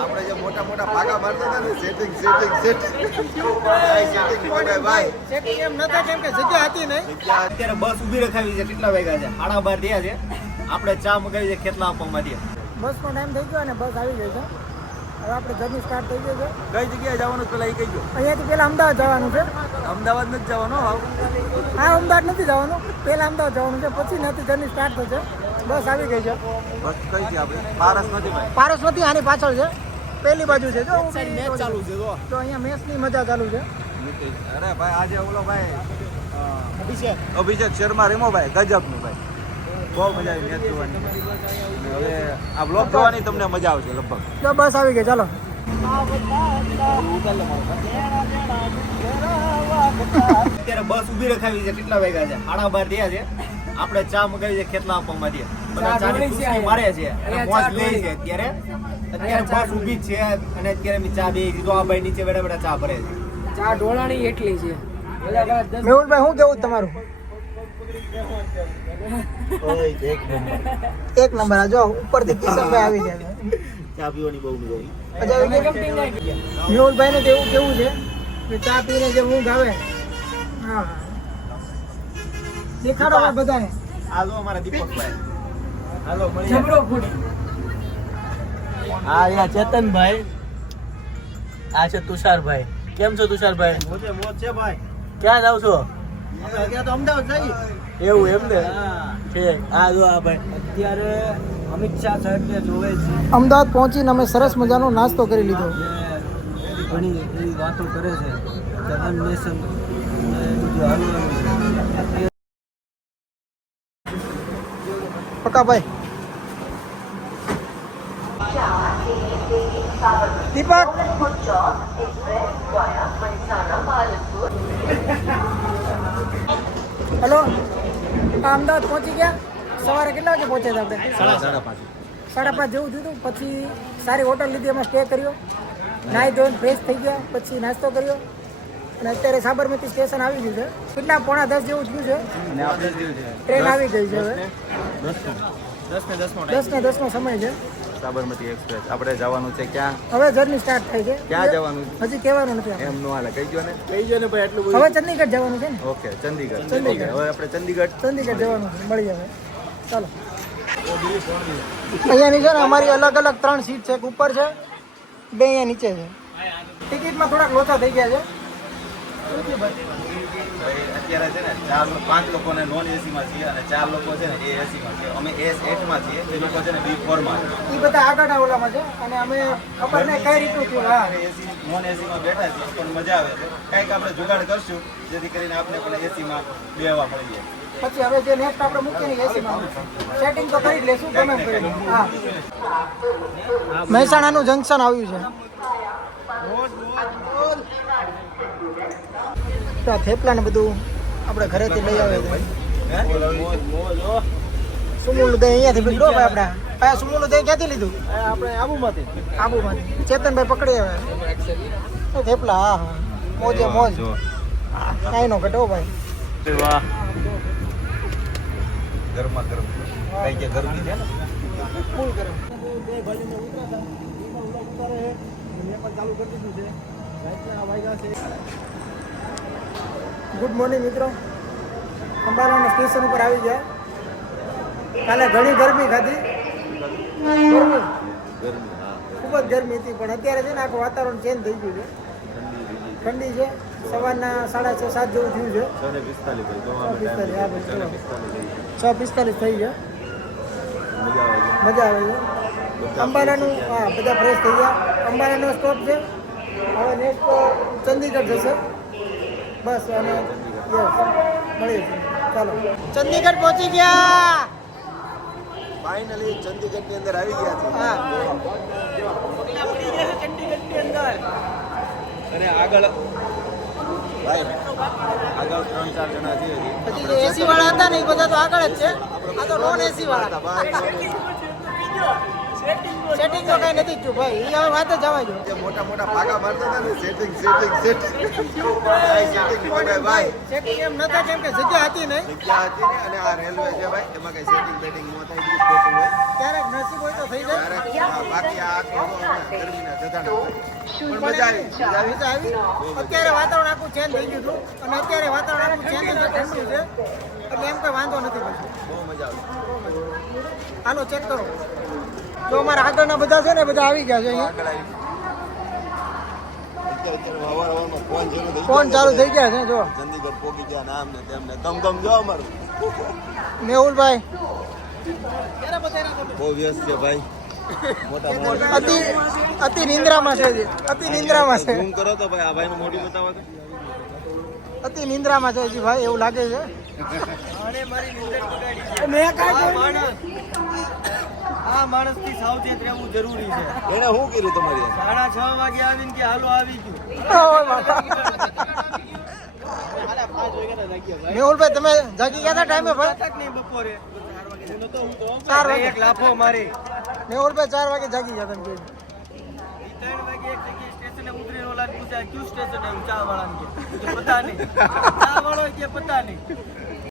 આપણે જે મોટા મોટા ભાગા મારતા હતા ને સેટિંગ ભાઈ સેટિંગ એમ નતા કેમ કે જગ્યા હતી નહીં. અત્યારે બસ ઊભી રખાવી છે. કેટલા વાગ્યા છે? 12:30 થયા છે. આપણે ચા મગાવી છે ખેતલા આપવામાંથી. બસનો ટાઈમ થઈ ગયો અને બસ આવી ગઈ છે. હવે આપણે જર્ની સ્ટાર્ટ થઈ ગઈ છે. કઈ જગ્યાએ જવાનું પેલા એ કહીજો. અહીંયાથી પહેલા અમદાવાદ જવાનું છે. અમદાવાદ નથી જવાનું. હા, અમદાવાદ નથી જવાનું, પહેલા અમદાવાદ જવાનું છે, પછી ત્યાંથી જર્ની સ્ટાર્ટ થશે. બસ આવી ગઈ છે. બસ કઈ છે આપણે? પારસમાંથી ભાઈ. પારસવતી આની પાછળ છે, પહેલી બાજુ છે. જો મેચ ચાલુ છે તો. તો અહીંયા મેચની મજા ચાલુ છે. અરે ભાઈ આજે ઓલો ભાઈ અભિષેક શર્મા રેમો ભાઈ ગજબનું ભાઈ. બહુ મજા આવી મેચ જોવાની. હવે આ બ્લોગ જોવાની તમને મજા આવશે લગભગ. તો બસ આવી ગઈ, ચાલો. અત્યારે બસ ઊભી રખાવી છે. કેટલા વાગ્યા છે? 12:30 થયા છે. આપણે ચા મગાવી છે ખેતલા આપવામાંથી. બધા ચાની ચુસ્કી મારે છે અને મોજ લે છે. અત્યારે બસ ઊભી જ છે અને અત્યારે મેં ચા બે દીધો. આ ભાઈ નીચે બેઠા બેઠા ચા ભરે છે. ચા ઢોળાણી એટલી છે. મેહુલભાઈ શું કેવું તમારું? એક નંબર. આ જો ઉપરથી કિશનભાઈ આવી ગયા. ચા પીવાની બહુ મજા આવી. મેહુલભાઈ ને કેવું કેવું છે કે ચા પીને જે ઊંઘ આવે. હા, દેખાડો આ બધાને. હાલો અમારા દીપકભાઈ. હાલો મળી જબરો ફૂડ. હા, યા ચેતનભાઈ. આ છે તુષારભાઈ. કેમ છો તુષારભાઈ? મોજે મોજ છે ભાઈ. ક્યાં જાવ છો? અત્યારે તો અમદાવાદ જઈએ. એવું એમ ને? હા. ઠીક. હા જો આ ભાઈ. અત્યારે અમિત શાહ સાહેબને જોવે છે. અમદાવાદ પહોંચીને અમે સરસ મજાનો નાસ્તો કરી લીધો. ઘણી એવી વાતો કરે છે. જગન નેશન પક્કા ભાઈ. દીપક હેલો, અમદાવાદ પહોંચી ગયા. સવારે કેટલા વાગે પહોંચ્યા હતા આપણે? 5:30 જેવું થયું હતું. પછી સારી હોટલ લીધી, એમાં સ્ટે કર્યો, નાહી ધોઈને ફ્રેશ થઈ ગયા, પછી નાસ્તો કર્યો અને અત્યારે સાબરમતી સ્ટેશન આવી ગયું છે. કેટલા 9:45 જેવું થયું છે. ટ્રેન આવી ગઈ છે. હવે 10:10 નો સમય છે. સાબરમતી એક્સપ્રેસ આપણે જવાનું છે ક્યાં? હવે જર્ની સ્ટાર્ટ થઈ છે. ક્યાં જવાનું? હજી કહેવાનું નથી. એમ નો હાલે, કહી ને ભાઈ આટલું હવે ચંદીગઢ જવાનું છે ને. ઓકે ચંદીગઢ. ચંદીગઢ. હવે આપણે ચંદીગઢ જવાનું છે. મળી જાય. ચાલો. અહીંયાની છે ને અમારી અલગ અલગ 3 સીટ છે. એક ઉપર છે, 2 અહીંયા નીચે છે. ટિકિટમાં થોડાક લોચા થઈ ગયા છે. અત્યારે છે ને 5 લોકોને નોન એસી માં છીએ અને 4 લોકો છે ને એ એસી માં છે. અમે S8 માં છીએ, એ લોકો છે ને B4 માં છે. એ બધા આગળના ઓલામાં છે અને અમે ખબર નહીં કઈ રીતનું થયું. હા, એસી નોન એસી માં બેઠા છીએ પણ મજા આવે છે. કંઈક આપણે જુગાડ કરશું જેથી કરીને આપણે પણ એસી માં બેહવા મળી જાય. પછી હવે જે નેક્સ્ટ આપણે મૂકીને એસીમાં સેટિંગ તો કરી જ લેશું. ગમે એમ કરી લઈશું. હા, મહેસાણાનું જંકશન આવ્યું છે. તો આ થેપલા ને બધું આપણે ઘરેથી લઈ આવે છે. સુમુલનું દહીં અહીંયાથી પકડો ભાઈ. આપણે આ સુમુલનું દહીં ક્યાંથી લીધું? આપણે આબુમાંથી. ચેતનભાઈ પકડી આવે તો થેપલા. હા હા, મોજે મોજ. કાંઈ નો ઘટો ભાઈ. વાહ. ગરમા ગરમ કઈ કે ગરમી છે ને ફૂલ ગરમ. ગુડ મોર્નિંગ મિત્રો. અંબાલાના સ્ટેશન ઉપર આવી ગયા. કાલે ઘણી ગરમી ખાધી. ગરમી ખૂબ જ ગરમી હતી, પણ અત્યારે છે ને આખું વાતાવરણ ચેન્જ થઈ ગયું છે. ઠંડી છે. સવારના 6:30-7 જેવું થયું છે. 6:45 થઈ ગયા. મજા આવે છે. અંબાલાનું હા બધા ફ્રેશ થઈ ગયા. અંબાલાનો સ્ટોપ છે. હવે નેક્સ્ટ ચંદીગઢ જશે બસ. અને યસ મળીએ છીએ. ચાલો, ચંદીગઢ પહોંચી ગયા. ફાઇનલી ચંદીગઢ ની અંદર આવી ગયા છે. હા, અને આગળ ભાઈ આગળ 3-4 જણા છે. પછી જે એસી વાળા હતા ને એ બધા તો આગળ જ છે. આ તો નોન એસી વાળા. સેટિંગ તો કઈ નથી થયું ભાઈ એ હવે વાત જ જવા દો જે મોટા મોટા ભાગા મારતા હતા ને સેટિંગ ભાઈ સેટિંગ ભાઈ સેટિંગ એમ નતા કેમ કે જગ્યા હતી નહીં જગ્યા હતી ને અને આ રેલવે છે ભાઈ એમાં કઈ સેટિંગ બેટિંગ ન થાય બીજું ખોટું હોય ક્યારેક નસીબ હોય તો થઈ જાય ત્યારે બાકી આ આખી ગરમીના જતાના પણ મજા આવી મજા આવી અત્યારે વાતાવરણ આખું ચેન્જ થઈ ગયું હતું અને અત્યારે વાતાવરણ આખું ચેન્જ થઈ ઠંડુ છે એટલે એમ કોઈ વાંધો નથી પછી બહુ મજા આવી હાલો ચેક કરો જો અમારા આગળના બધા છે ને બધા આવી ગયા છે અહીંયા ફોન ચાલુ થઈ ગયા છે જો ચંદીગઢ પોગી ગયા નામ ને તેમને ધમધમ જો અમારું મેહુલભાઈ બહુ વ્યસ્ત છે ભાઈ મોટા અતિ નિંદ્રામાં છે હજી. અતિ નિંદ્રામાં છે ઝૂમ કરો તો ભાઈ આ ભાઈનું મોઢું બતાવો તો અતિ નિંદ્રામાં છે હજી ભાઈ એવું લાગે છે મેં કાંઈ આ માણસ થી સાવચેત રહેવું જરૂરી છે. એને શું કર્યું તમારી 6:30 વાગે આવીને કે હાલો આવી ગયું. મેહુલભાઈ તમે જાગી ગયા હતા ટાઈમે ભાઈ તક નહીં બપોરે 4 વાગે એક લાફો મારી મેહુલભાઈ 4 વાગે જાગી ગયા તમે 3 વાગે એક જગ્યાએ સ્ટેશને ઉતરીને ઓલા પૂછાય ક્યુ સ્ટેશન है ચા વાળાને કે પતા નહીં ચા વાળો કે પતા નહીં